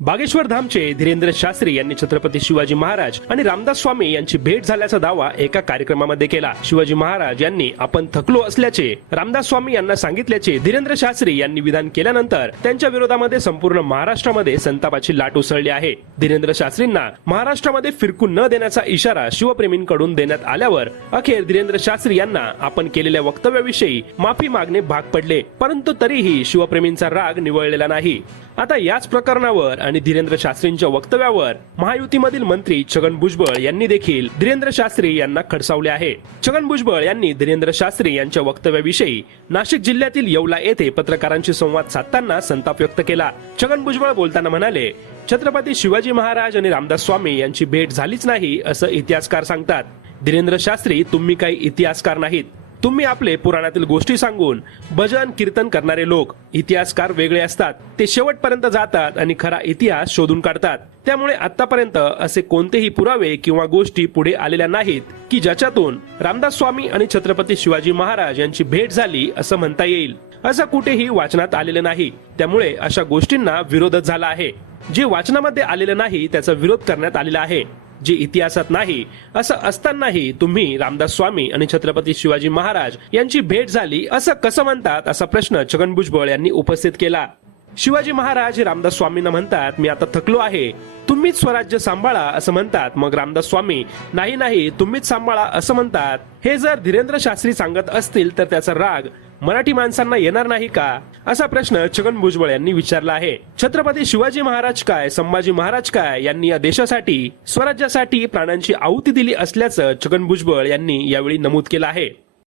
बागेश्वर धामचे धीरेंद्र शास्त्री यांनी छत्रपती शिवाजी महाराज आणि रामदास स्वामी यांची भेट झाल्याचा दावा एका कार्यक्रमामध्ये केला। शिवाजी महाराज यांनी आपण थकलो असल्याचे रामदास स्वामी यांना सांगितल्याचे धीरेंद्र शास्त्री यांनी विधान केल्यानंतर त्यांच्या विरोधामध्ये संपूर्ण महाराष्ट्रामध्ये संतापाची लाट उसळली आहे। धीरेंद्र शास्त्रींना महाराष्ट्रामध्ये फिरकू न देण्याचा इशारा शिवप्रेमींकडून देण्यात आल्यावर अखेर धीरेंद्र शास्त्री यांना आपण केलेल्या वक्तव्याविषयी माफी मागणे भाग पडले, परंतु तरीही शिवप्रेमींचा राग निवळलेला नाही। आता याच प्रकरणावर आणि धीरेंद्र शास्त्रींच्या वक्तव्यावर महायुतीमधील मंत्री छगन भुजबळ यांनी देखील धीरेंद्र शास्त्री यांना खडसावले आहे। छगन भुजबळ यांनी धीरेंद्र शास्त्री यांच्या वक्तव्याविषयी नाशिक जिल्ह्यातील येवला येथे पत्रकारांशी संवाद साधताना संताप व्यक्त केला। छगन भुजबळ बोलताना म्हणाले, छत्रपती शिवाजी महाराज आणि रामदास स्वामी यांची भेट झालीच नाही असं इतिहासकार सांगतात। धीरेंद्र शास्त्री, तुम्ही काही इतिहासकार नाहीत। तुम्ही आपले पुराणातील गोष्टी सांगून भजन कीर्तन करणारे लोक। इतिहासकार वेगळे असतात, ते शेवटपर्यंत जातात आणि खरा इतिहास शोधून काढतात। त्यामुळे आतापर्यंत असे कोणतेही पुरावे किंवा गोष्टी पुढे आलेल्या नाहीत की ज्याच्यातून रामदास स्वामी आणि छत्रपती शिवाजी महाराज यांची भेट झाली असं म्हणता येईल। असं कुठेही वाचनात आलेलं नाही, त्यामुळे अशा गोष्टींना विरोधच झाला आहे। जे वाचनामध्ये आलेलं नाही त्याचा विरोध करण्यात आलेला आहे। जे इतिहासात नाही असं असतानाही तुम्ही रामदास स्वामी आणि छत्रपती शिवाजी महाराज यांची भेट झाली असं कसं म्हणतात, असा प्रश्न छगन भुजबळ यांनी उपस्थित केला। शिवाजी महाराज रामदास स्वामींना म्हणतात, मी आता थकलो आहे, तुम्हीच स्वराज्य सांभाळा असं म्हणतात। मग रामदास स्वामी नाही नाही तुम्हीच सांभाळा असं म्हणतात। हे जर धीरेंद्र शास्त्री सांगत असतील तर त्याचा राग मराठी माणसांना येणार नाही का, असा प्रश्न छगन भुजबळ यांनी विचारला आहे। छत्रपती शिवाजी महाराज काय, संभाजी महाराज काय यांनी या देशासाठी स्वराज्यासाठी प्राणांची आहुती दिली असल्याचं छगन भुजबळ यांनी यावेळी नमूद केलं आहे।